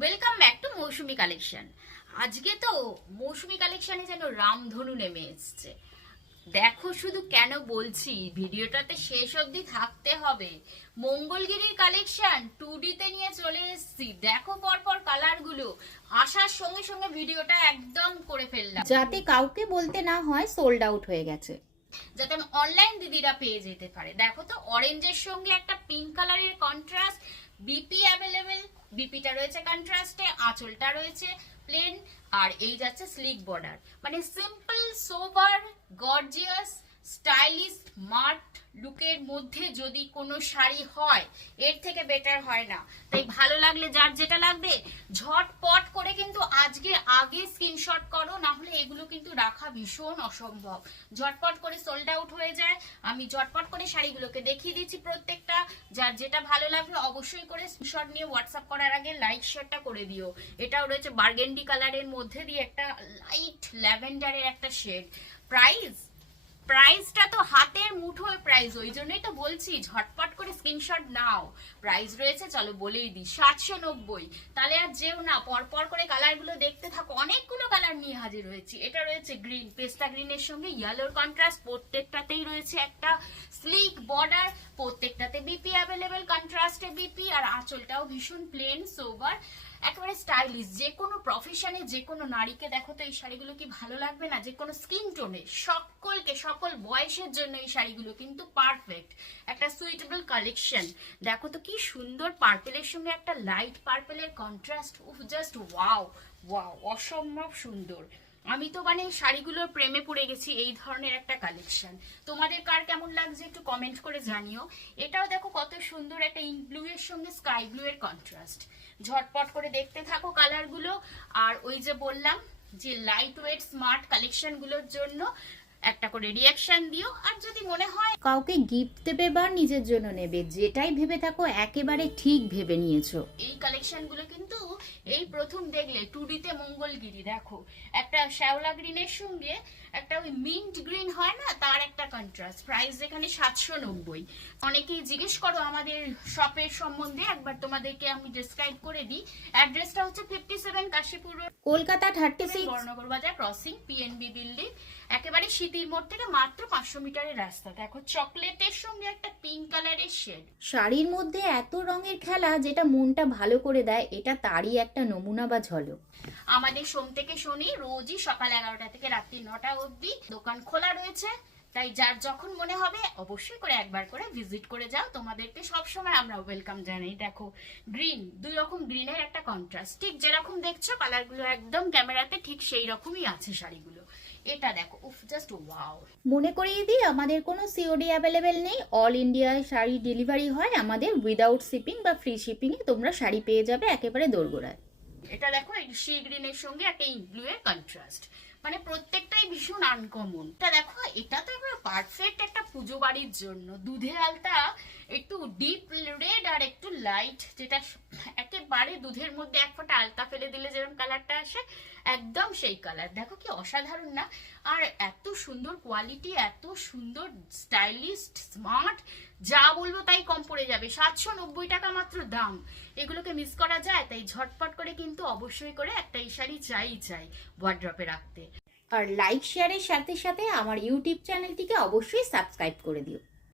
Welcome back to Moushumi collection. আজকে তো মৌসুমি কালেকশনে যেন রামধনু নেমে এসছে। দেখো শুধু কেন বলছি, ভিডিওটাতে শেষ অবধি থাকতে হবে। মঙ্গলগিরির কালেকশন 2D তে নিয়ে চলে এসেছি। দেখো পরপর কালারগুলো, আসার সঙ্গে সঙ্গে ভিডিওটা একদম করে ফেললাম যাতে কাউকে বলতে না হয় সোল্ড আউট হয়ে গেছে, যাতে অনলাইন দিদিরা পেয়ে যেতে পারে। দেখো তো অরেঞ্জের সঙ্গে একটা পিঙ্ক কালারের কন্ট্রাস্ট, বিপি অ্যাভেলেবেল, বিপিটা রয়েছে কন্ট্রাস্টে, আঁচলটা রয়েছে প্লেন, আর এই যাচ্ছে স্লিক বর্ডার। মানে সিম্পল, সোবার, গর্জিয়াস, স্টাইলিশ, স্মার্ট লুকের মধ্যে যদি কোনো শাড়ি হয়, এর থেকে বেটার হয় না। তাই ভালো লাগলে যার যেটা লাগবে ঝটপট করে কিন্তু আজকে আগে স্ক্রিনশট করো, না হলে এগুলো কিন্তু রাখা ভীষণ অসম্ভব। ঝটপট করে সোল্ড আউট হয়ে যায়। আমি ঝটপট করে শাড়িগুলোকে দেখিয়ে দিচ্ছি প্রত্যেকটা। যার যেটা ভালো লাগলো অবশ্যই করে স্ক্রিনশট নিয়ে হোয়াটসঅ্যাপ করার আগে লাইক শেয়ারটা করে দিও। এটাও রয়েছে বার্গেন্ডি কালারের মধ্যে দিয়ে একটা লাইট ল্যাভেন্ডারের একটা শেড। প্রাইসটা তো হাতের মুঠোয় প্রাইস, ওই জন্যই তো বলছি ঝটপট করে স্ক্রিনশট নাও। প্রাইস রয়েছে, চলো বলেই দিই, 790। তাহলে আর যেও না, পরপর করে কালারগুলো দেখতে থাকো। অনেকগুলো কালার নিয়ে হাজির হয়েছি। এটা রয়েছে গ্রিন, পেস্তা গ্রিনের সঙ্গে ইয়েলোর কন্ট্রাস্ট, প্রত্যেকটাতেই রয়েছে একটা স্লিক বর্ডার, প্রত্যেকটাতে বিপি অ্যাভেলেবেল, কন্ট্রাস্টে বিপি, আর আঁচলটাও ভীষণ প্লেন সোবার, একেবারে স্টাইলিশ। যে কোনো প্রফেশনে যে কোনো নারীকে দেখো তো এই শাড়িগুলো কি ভালো লাগবে না? যে কোনো স্কিন টোনে, সকলকে, সকল বয়সের জন্য এই শাড়িগুলো কিন্তু পারফেক্ট একটা সুইটেবল কালেকশন। দেখো তো কি সুন্দর, পার্পেলের সঙ্গে একটা লাইট পার্পেলের কন্ট্রাস্ট, উফ জাস্ট ওয়াও ওয়াও, অসম্ভব সুন্দর। আমি তো মানে শাড়িগুলোর প্রেমে পড়ে গেছি। এই ধরনের একটা কালেকশন তোমাদের কার কেমন লাগছে একটু কমেন্ট করে জানিও। এটাও দেখো কত সুন্দর, একটা ইঙ্ক ব্লু এর সঙ্গে স্কাই ব্লু এর কন্ট্রাস্ট। ঝটপট করে দেখতে থাকো কালারগুলো। আর ওই যে বললাম যে লাইট ওয়েট স্মার্ট কালেকশন গুলোর জন্য একটা করে রিয়াকশন দিও। আর যদি মনে হয় কাউকে গিফট দেবে বা নিজের জন্য নেবে, যেটাই ভেবে থাকো একেবারে ঠিক ভেবে নিয়েছো। এই কালেকশন গুলো কিন্তু এই প্রথম দেখলে 2D তে মঙ্গলগিরি। দেখো একটা শ্যাওলা গ্রিনের সঙ্গে একটা ওই মিন্ট গ্রিন হয় না, তার একটা কন্ট্রাস্ট। প্রাইস এখানে 790। অনেকেই জিজ্ঞেস করো আমাদের শপের সম্বন্ধে, একবার তোমাদেরকে আমি ডেসক্রাইব করে দিই। অ্যাড্রেসটা হচ্ছে 57 কাশীপুর রোড, কলকাতা 36, বর্ণনগর বাজার ক্রসিং, পিএনবি বিল্ডিং, একেবারে সিটির মোড় থেকে মাত্র 500 মিটারের রাস্তা। দেখো চকলেটের সঙ্গে একটা পিঙ্ক কালারের শেড। শাড়ির মধ্যে এত রঙের খেলা যেটা মনটা ভালো করে দেয়, এটা তারই একটা নমুনা বা ঝলক। আমাদের সোম থেকে শনি রোজই সকাল 11টা থেকে রাত্রি 9টা অবধি দোকান খোলা রয়েছে। তাই যার যখন মনে হবে অবশ্যই করে একবার করে ভিজিট করে যাও। তোমাদেরকে সবসময় আমরা ওয়েলকাম জানাই। দেখো গ্রিন, দুই রকম গ্রিনের একটা কন্ট্রাস্ট, ঠিক যেরকম দেখছো কালারগুলো একদম ক্যামেরাতে ঠিক সেই রকমই আছে শাড়িগুলো। এটা দেখো, উফ জাস্ট ওয়াও। মনে করিয়ে দিই, আমাদের কোনো সিওডি অ্যাভেলেবেল নেই। অল ইন্ডিয়ায় শাড়ি ডেলিভারি হয় আমাদের, উইদাউট শিপিং বা ফ্রি শিপিংয়ে তোমরা শাড়ি পেয়ে যাবে একেবারে দোরগোড়ায়। এটা দেখো এই সি গ্রিনের সঙ্গে একটা ইঙ্ক ব্লু এর কন্ট্রাস্ট, মানে প্রত্যেকটাই ভীষণ আনকমন। এটা দেখো, এটা তো একবার পারফেক্ট একটা পুজো বাড়ির জন্য। দুধের আলতা, একটু ডিপ রেড আর একটু লাইট, যেটা একেবারে দুধের মধ্যে এক ফোঁটা আলতা ফেলে দিলে যেরকম কালারটা আসে, একদম সেই কালার। দেখো কি অসাধারণ না? আর এত সুন্দর কোয়ালিটি, এত সুন্দর স্টাইলিস্ট, স্মার্ট, যা বলবো তাই কম পড়ে যাবে। 790 টাকা মাত্র দাম। এগুলোকে মিস করা যায়? তাই ঝটপট করে কিন্তু অবশ্যই করে একটা এই শাড়ি চাই ওয়ার্ড্রপে রাখতে। আর লাইক শেয়ারের সাথে সাথে আমার ইউটিউব চ্যানেলটিকে অবশ্যই সাবস্ক্রাইব করে দিও।